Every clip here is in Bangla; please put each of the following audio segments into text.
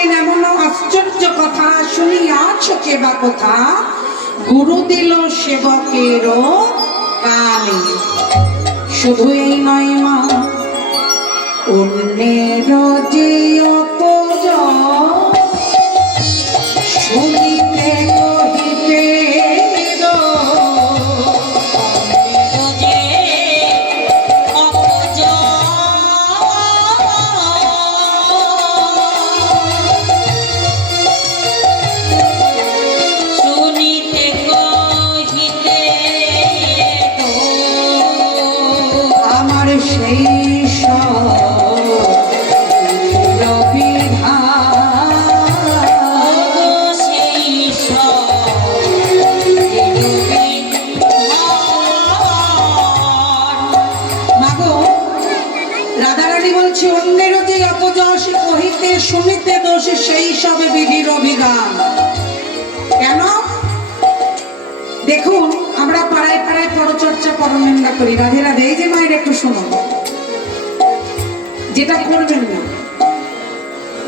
বললেন এমন আশ্চর্য কথা শুনিয়াছ কে বা কথা, গুরু দিল সেবকেরও কানে। শুধু এই নয় মা, অন্যের যে অপজয় শুনিতে কহিতে আমার সেই শুনিতে দোষ সেই সব বিধির অভিধান। কেন? দেখুন, আমরা পাড়ায় পাড়ায় পরচর্চা পরনিন্দা করি। রাধে রাধে। এই যে মায়ের একটু শুনুন, যেটা করবেন না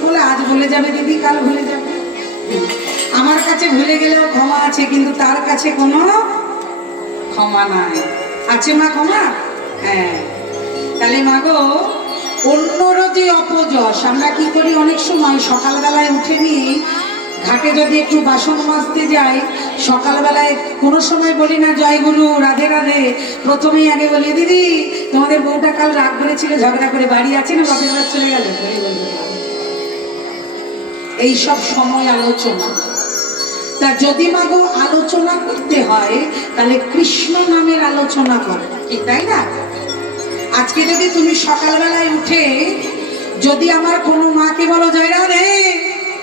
বলে আজ ভুলে যাবে দিদি, কাল ভুলে যাবে। আমার কাছে ভুলে গেলেও ক্ষমা আছে, কিন্তু তার কাছে কোনো ক্ষমা নাই। আছে মা ক্ষমা? হ্যাঁ। তাহলে মা গো, অন্যর যে অপযশ, আমরা কি করি অনেক সময় সকালবেলায় উঠে নিয়ে ঘাটে যদি একটু বাসন মাজতে যাই, সকালবেলায় কোনো সময় বলি না জয় গুরু রাধে রাধে, প্রথমেই আগে বলি দিদি তোমাদের বউটা কাল রাগ করেছিল, ঝগড়া করে বাড়ি আছে না বাপের বাড়ি চলে গেল। এই সব সময় আলোচনা। তা যদি মাগো আলোচনা করতে হয় তাহলে কৃষ্ণ নামের আলোচনা করে, ঠিক তাই না? আজকে যদি তুমি সকালবেলায় উঠে যদি আমার কোনো মাকে বলো জয় রাধে,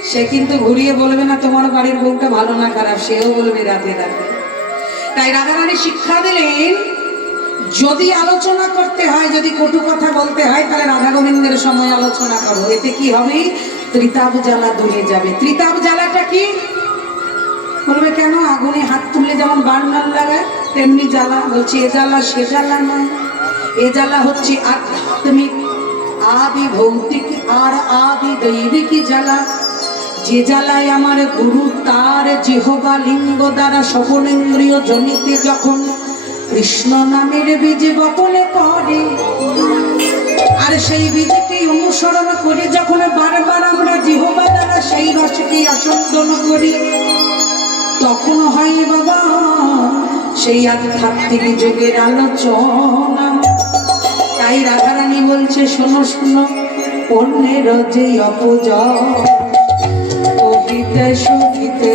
সে কিন্তু ঘুরিয়ে বলবে না তোমার বাড়ির বউটা ভালো না খারাপ, সেও বলবে রাধে রাধে। তাই রাধারানী শিক্ষা দিলেন, যদি আলোচনা করতে হয়, যদি কটু কথা বলতে হয়, তাহলে রাধা গোবিন্দের সময় আলোচনা করো। এতে কি হবে? ত্রিতাব জ্বালা দূরে যাবে। ত্রিতাব জ্বালাটা কি? বলবে কেন? আগুনে হাত তুললে যেমন বার্নার লাগায় তেমনি জ্বালা। বলছে এ জ্বালা সে জ্বালা নয়, এ জ্বালা হচ্ছে আধ্যাত্মিক, আদি ভৌতিক আর আদি দৈবিক জ্বালা। যে জ্বালায় আমার গুরু তার জিহবা লিঙ্গ দ্বারা সকলেন্দ্রিয় জনিতে যখন কৃষ্ণ নামের বীজ বপনে করে, আর সেই বীজকে অনুসরণ করে যখন বারবার আমরা জিহবা দ্বারা সেই রসকে আসন্দন করি, তখন হয় বাবা সেই আধ্যাত্মিক যুগের আলোচনা। তাই রাধারানী বলছে শোনো শোনো, অন্যের যে অপজয় কহিতে শুনিতে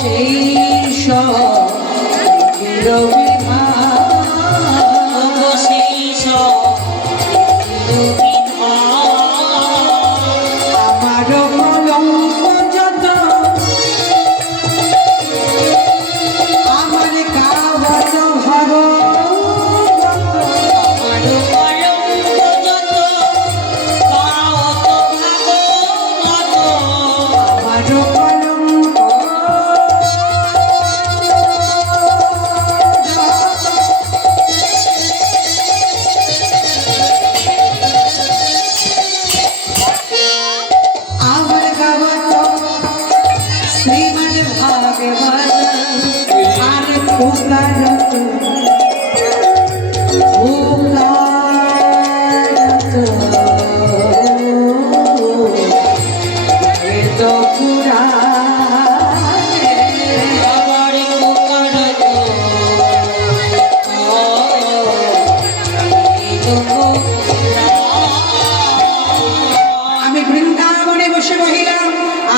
সেই সব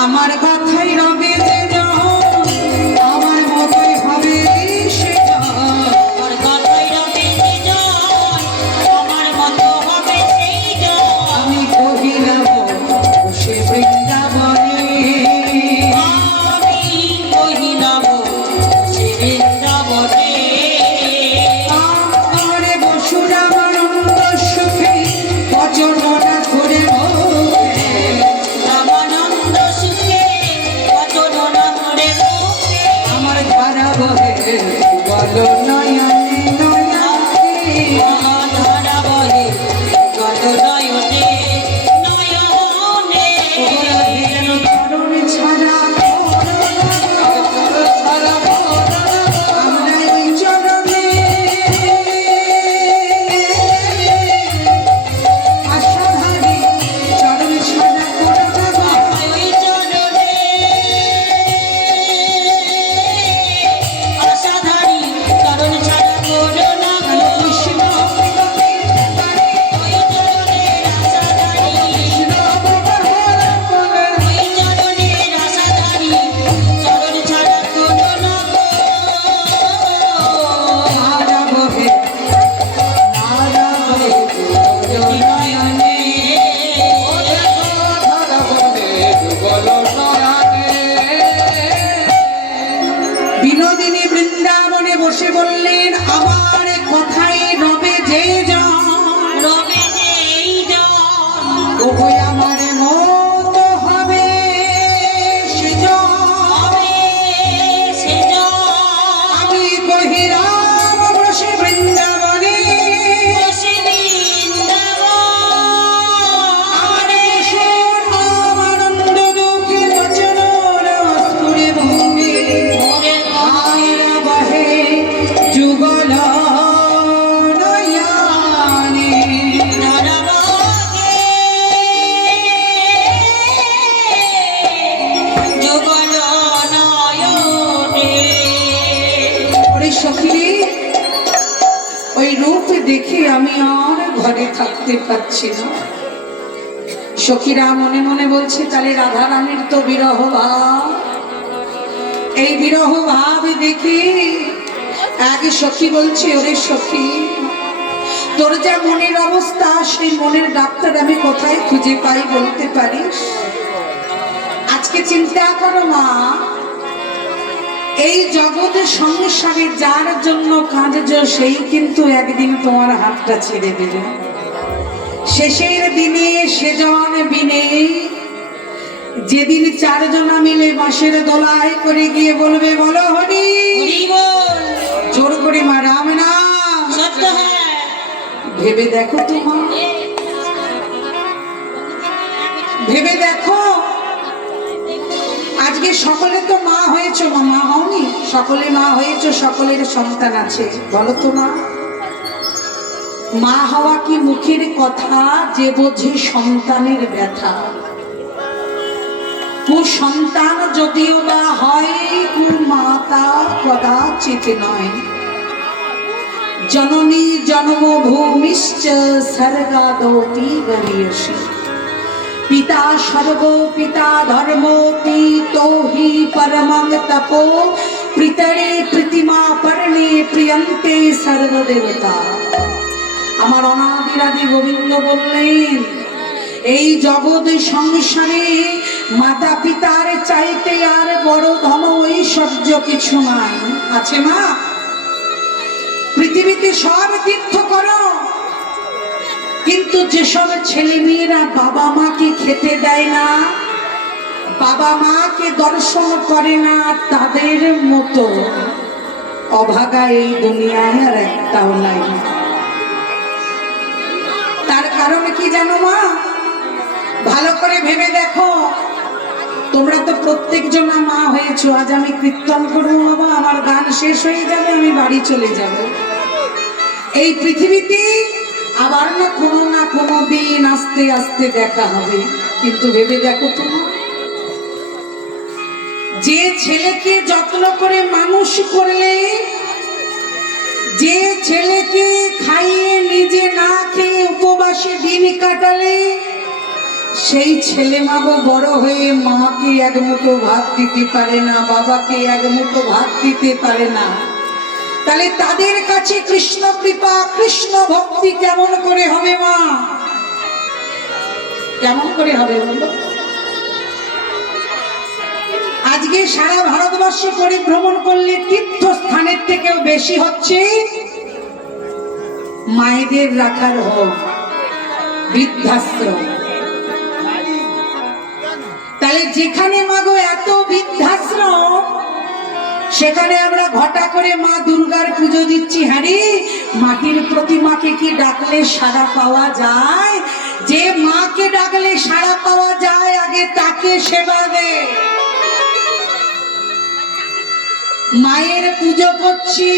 আমার কথাই রবে যে আমার মতই হবে সে, আমার কথাই রবে যে আমার মতো হবে সেই। আমি কহিলাম সে বৃন্দাবনে, আমি কহিলাম সে বৃন্দাবনে, আমার বসুরাম আনন্দ সুখে ভজনা করে ধারা বহে কত নয়নে নয়নে চরণ ছাড়া আমরা ওই চরণে আশাধারী চরণ ছাড়া করো না গো। ওই চরণে আশাধারী চরণ ছাড়া করো না গো। কৃষ্ণ প্রেমের তারে ওই চরণে আশাধারী কৃষ্ণ প্রেমের বলে ওই চরণে আশাধারী চরণ ছাড়া করো না গো। ধারা বহে ধারা বহে নয়নে বিনোদিনী বৃন্দাবনে বসে বললেন আমার কথায় রবে যে জন রবে নেই জন ওই আমার মত হবে সে জন। হবে সে জন আমি কহিলাম বসে বৃন্দাবনে বসে বৃন্দাবন আমার ভীষণ আনন্দ দুঃখে বচন অস্ফুরে ভূমি মোরে আয়ের বহে যুগল নয়ানে। ধরবগে যুগল নয়নে ওরে সখী ওই রূপ দেখে আমি আর ঘরে থাকতে পারছি না। সখীরা মনে মনে বলছে তাহলে রাধা রানীর তো বিরহ ভাব, এই বিরহ ভাব দেখে আগে সখী বলছে ওরে সখী তোর যা মনের অবস্থা সেই মনের ডাক্তার আমি কোথায় খুঁজে পাই বলতে পারিস? আজকে চিন্তা করো মা, এই জগতের সংসারে যার জন্য কাঁদছ সেই কিন্তু একদিন তোমার হাতটা ছেড়ে দেবে। শেষের দিনে সেজন বিনে যেদিন চারজনা মিলে বাঁশের দোলায় করে গিয়ে বলবে বলো হরি হরি বল জোর করে মা রাম নাম। সত্য হ্যাঁ ভেবে দেখো তোমা, ভেবে দেখো আজকে সকলে তো মা হয়েছো, মা হওনি? সকলে মা হয়েছো, সকলের সন্তান আছে, বলো তো মা মা হওয়া কি মুখের কথা? যে বোঝে সন্তানের ব্যথা। কুসন্তান যদিও বা হয় কুমাতা কদাচিৎ নয়। জননী জন্মভূমিশ্চ স্বর্গাদপি গরীয়সী। পিতা সর্ব পিতা ধর্ম পিতো হি পরমং তপো পিতরে প্রতিমা পর্ণে প্রিয়ন্তে সর্বদেবতা। আমার অনাদিরাদি গোবিন্দ বললেন এই জগৎ সংসারে মাতা পিতার চাইতে আর বড় ধন ঐশ্বর্য কিছু নাই। আছে মা? পৃথিবীতে সব তীর্থ করো, কিন্তু যেসব ছেলে মেয়েরা বাবা মাকে খেতে দেয় না, বাবা মাকে দর্শন করে না, তাদের মতো অভাগা এই দুনিয়ায় আর একটাও নাই। তার কারণ কি জানো মা? ভালো করে ভেবে দেখো। তোমরা তো প্রত্যেকজনা মা হয়েছো। আজ আমি কীর্তন করবো বাবা, আমার গান শেষ হয়ে যাবে, আমি বাড়ি চলে যাব। এই পৃথিবীতে আবার না কোনো দিন আস্তে আস্তে দেখা হবে। কিন্তু ভেবে দেখো তোমার, যে ছেলেকে যত্ন করে মানুষ করলে, যে ছেলেকে খাইয়ে নিজে না খেয়ে উপবাসে দিন কাটালে, সেই ছেলে মাগো বড় হয়ে মাকে এক মুঠো ভাত দিতে পারে না, বাবাকে এক মুঠো ভাত দিতে পারে না। তাহলে তাদের কাছে কৃষ্ণ কৃপা কৃষ্ণ ভক্তি কেমন করে হবে মা? কেমন করে হবে বলো? আজকে সারা ভারতবর্ষ পরিভ্রমণ করলে তীর্থস্থানের থেকেও বেশি হচ্ছে মায়েদের রাখার হোক বৃদ্ধাশ্রম। তাহলে যেখানে মাগো এত বৃদ্ধাশ্রম, সেখানে আমরা ঘটা করে মা দুর্গার পুজো দিচ্ছি। হ্যাঁ রে, মাটির প্রতিমাকে কি ডাকলে সাড়া পাওয়া যায়? যে মাকে ডাকলে সাড়া পাওয়া যায় আগে তাকে সেবা দে। মায়ের পুজো করছি,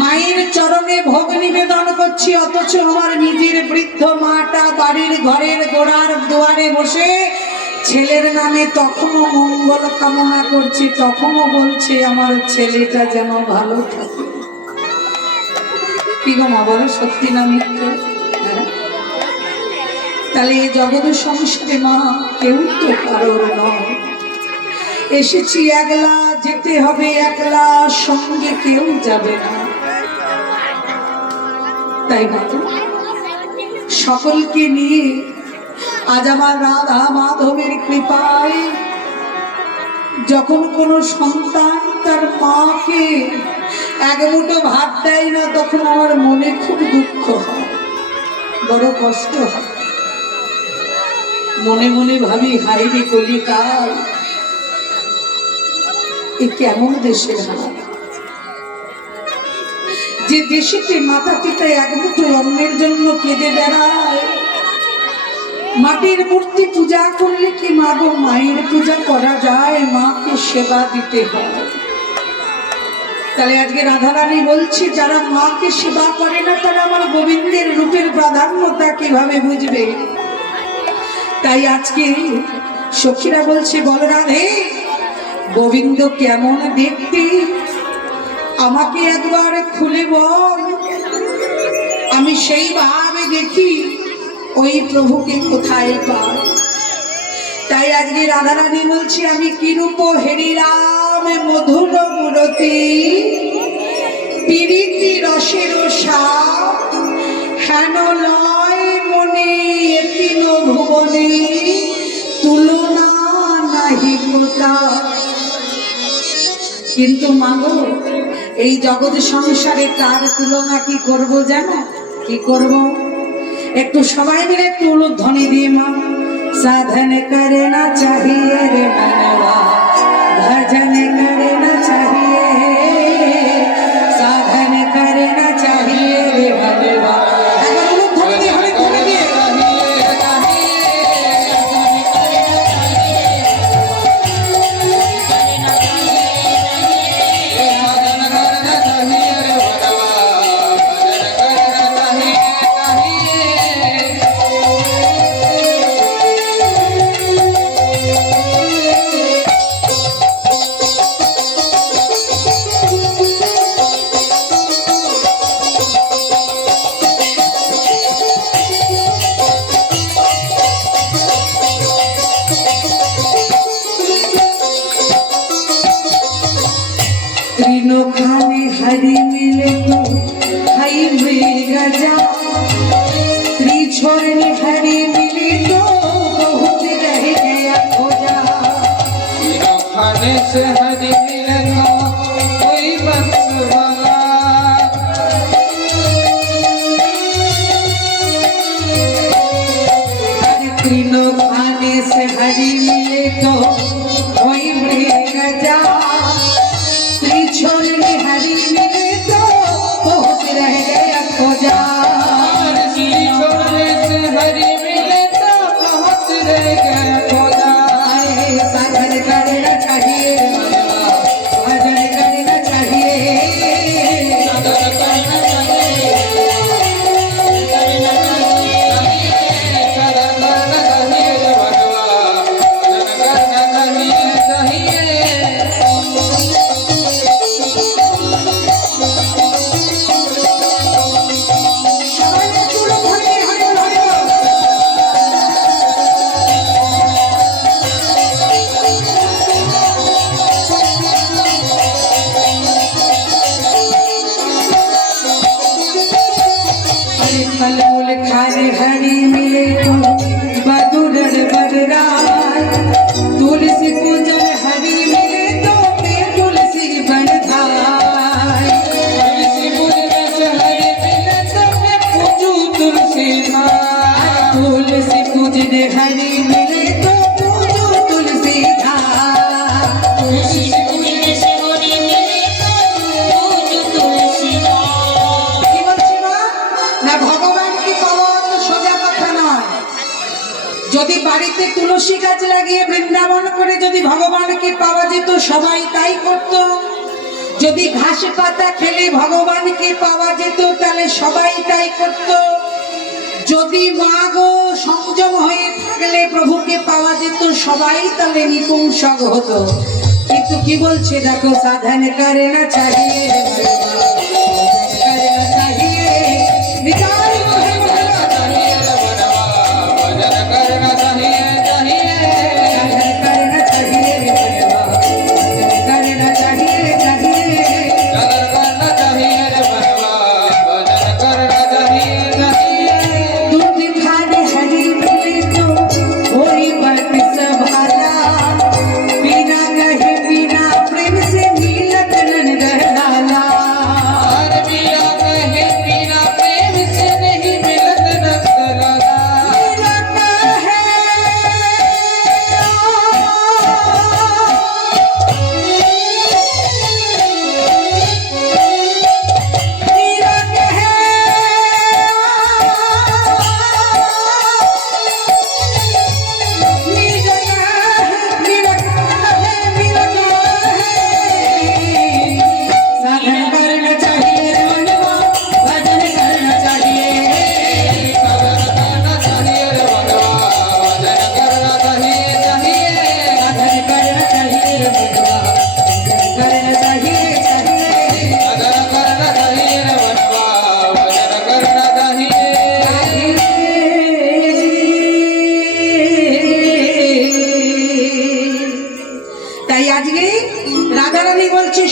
মায়ের চরণে ভোগ নিবেদন করছি, অথচ আমার নিজের বৃদ্ধ মাটা বাড়ির ঘরের গোড়ার দুয়ারে বসে ছেলের নামে তখনও মঙ্গল কামনা করছি, তখনও বলছে আমার ছেলেটা যেন ভালো থাকে। কি গো মা বলো, সত্যি না মিথ্যে? তাহলে এই জগৎ সংসারে মা কেউ তো কারোর নয়। এসেছি একলা, যেতে হবে একলা, সঙ্গে কেউ যাবে না। তাই না? সকলকে নিয়ে আজ আমার রাধা মাধবের কৃপায় যখন কোনো সন্তান তার মাকে এক মুঠো ভাত দেয় না, তখন আমার মনে খুব দুঃখ হয়, বড় কষ্ট হয়। মনে মনে ভাবি, হায় রে কলিকাল, এ কেমন দেশের হাল, যে দেশেতে মাতা পিতা এক মুঠো অন্যের জন্য কেঁদে বেড়ায়। মাটির মূর্তি পূজা করলে কি মা গো মায়ের পূজা করা যায়? মাকে সেবা দিতে হয়। তাহলে আজকে রাধারানী বলছি, যারা মাকে সেবা করে না তারা আমার গোবিন্দের রূপের প্রাধান্যতা কিভাবে বুঝবে? তাই আজকে সখীরা বলছে, বল রাধে, গোবিন্দ কেমন দেখতে আমাকে একবার খুলে বল, আমি সেইভাবে দেখি ওই প্রভুকে কোথায় পাই। তাই আজকে রাধারানী বলছি, আমি কিরূপ হেরিলাম মধুর মূরতি, পিরিতি রসের সাপ, হেন লয় মনে এতিন ভুবনে, তুলনা নাহি কোথা। কিন্তু মাগো, এই জগৎ সংসারে তার তুলনা কি করব জানো? কি করব? একটু সবাই মিলে একটু উলুধ্বনি দিয়ে মা, সাধন করে না চাহিয়ে রে মানবা, ভজন করে না চাহিয়ে, সাধন করে না চাহিয়ে রে মানবা। একবার উলুধ্বনি দিয়ে, উলুধ্বনি দিয়ে। खाने हरी मिले तो हई मृग जा, स्त्री छोड़ने हरी मिली तो बहुत रह गया खोजा। खाने से हरी मिले तो कोई बंसवाला, तीनों खाने से हरी मिले तो कोई मृग जा, छोड़ने हरी मिले तो बहुत रह गया खोजा। छोड़ने से हरी मिले तो बहुत रह गया खोजा। साधन करना चाहिए, भजन करना चाहिए, साधन करना चाहिए, करना चाहिए, साधन करना चाहिए भगवान, भजन करना चाहिए। फल खाने हरी मिले तो बदुरन बदराय, तुलसी पूजन हरी मिले तो तुलसी बन धाय। तुलसी पूजन से हरी मिले तो पूजू तुलसी धाय, तुलसी पूजन हरी मिले तो पूजू तुलसी धाय। तुलसी पूजन से हरि मिले যদি বাড়িতে তুলসী গাছ লাগিয়ে বৃন্দাবন করে যদি ভগবানকে পাওয়া যেত সবাই তাই করত। যদি ঘাস পাতা খেলে ভগবানকে পাওয়া যেত তাহলে সবাই তাই করত। যদি মা গো সংযম হয়ে থাকলে প্রভুকে পাওয়া যেত সবাই তাহলে নিপুংসক হতো। কিন্তু কি বলছে দেখো, সাধন করে না চাহিয়ে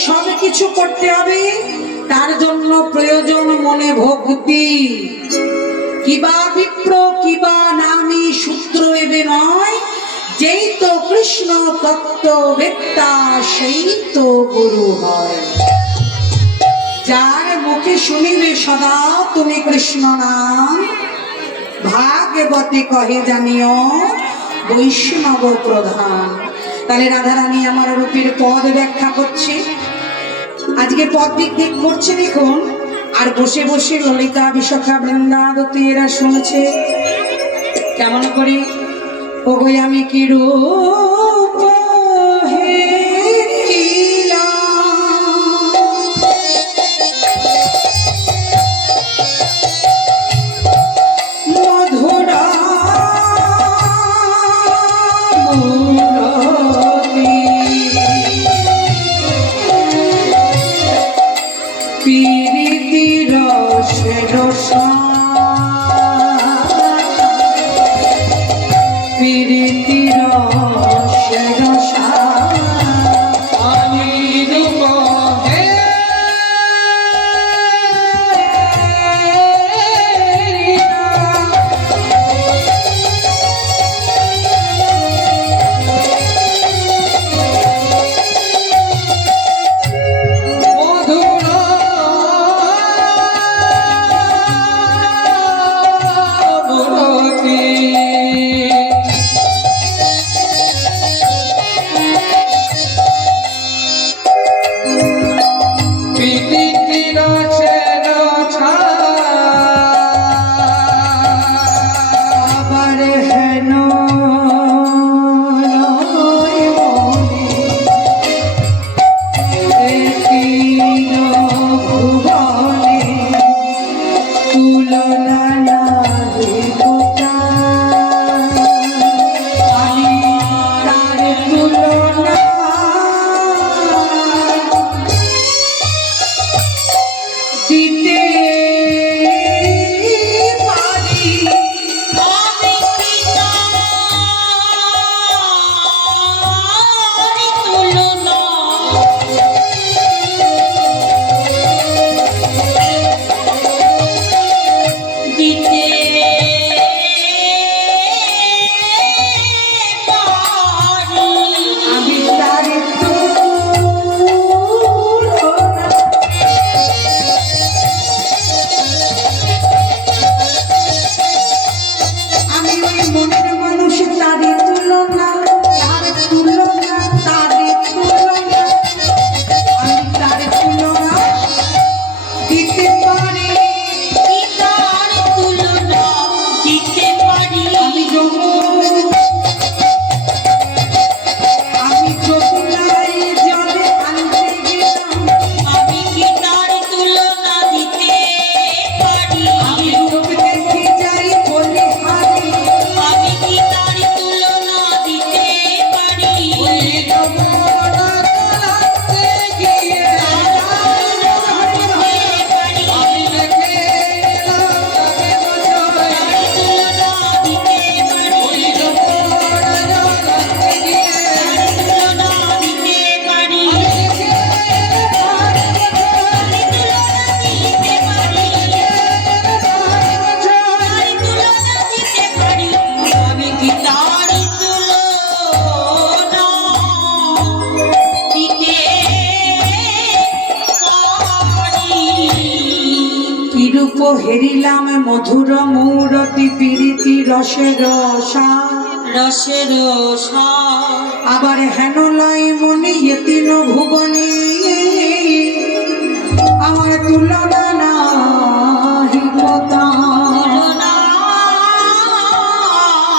সবকিছু করতে হবে, তার জন্য প্রয়োজন মনে ভক্তি। কিবা বিপ্র কিবা নামী সূত্র এবে নয়, যেই তো কৃষ্ণ তত্ত্ব বেত্তা সেই তো গুরু হয়। যার মুখে শুনিবে সদা তুমি কৃষ্ণ নাম, ভাগবতী কহে জানিও বৈষ্ণব প্রধান। তাহলে রাধারানী আমার রূপের পদ ব্যাখ্যা করছে। আজকে পদ দিক দিক করছে দেখুন, আর বসে বসে ললিতা বিশাখা বৃন্দাবতী এরা শুনছে কেমন করে। ওগো আমি কি রূপ মধুরা রূপ হেরিলাম মধুর মূরতি পীড়িতি রসের সার। রসের সার। আবার হেন লয় মনে এতিন ভুবন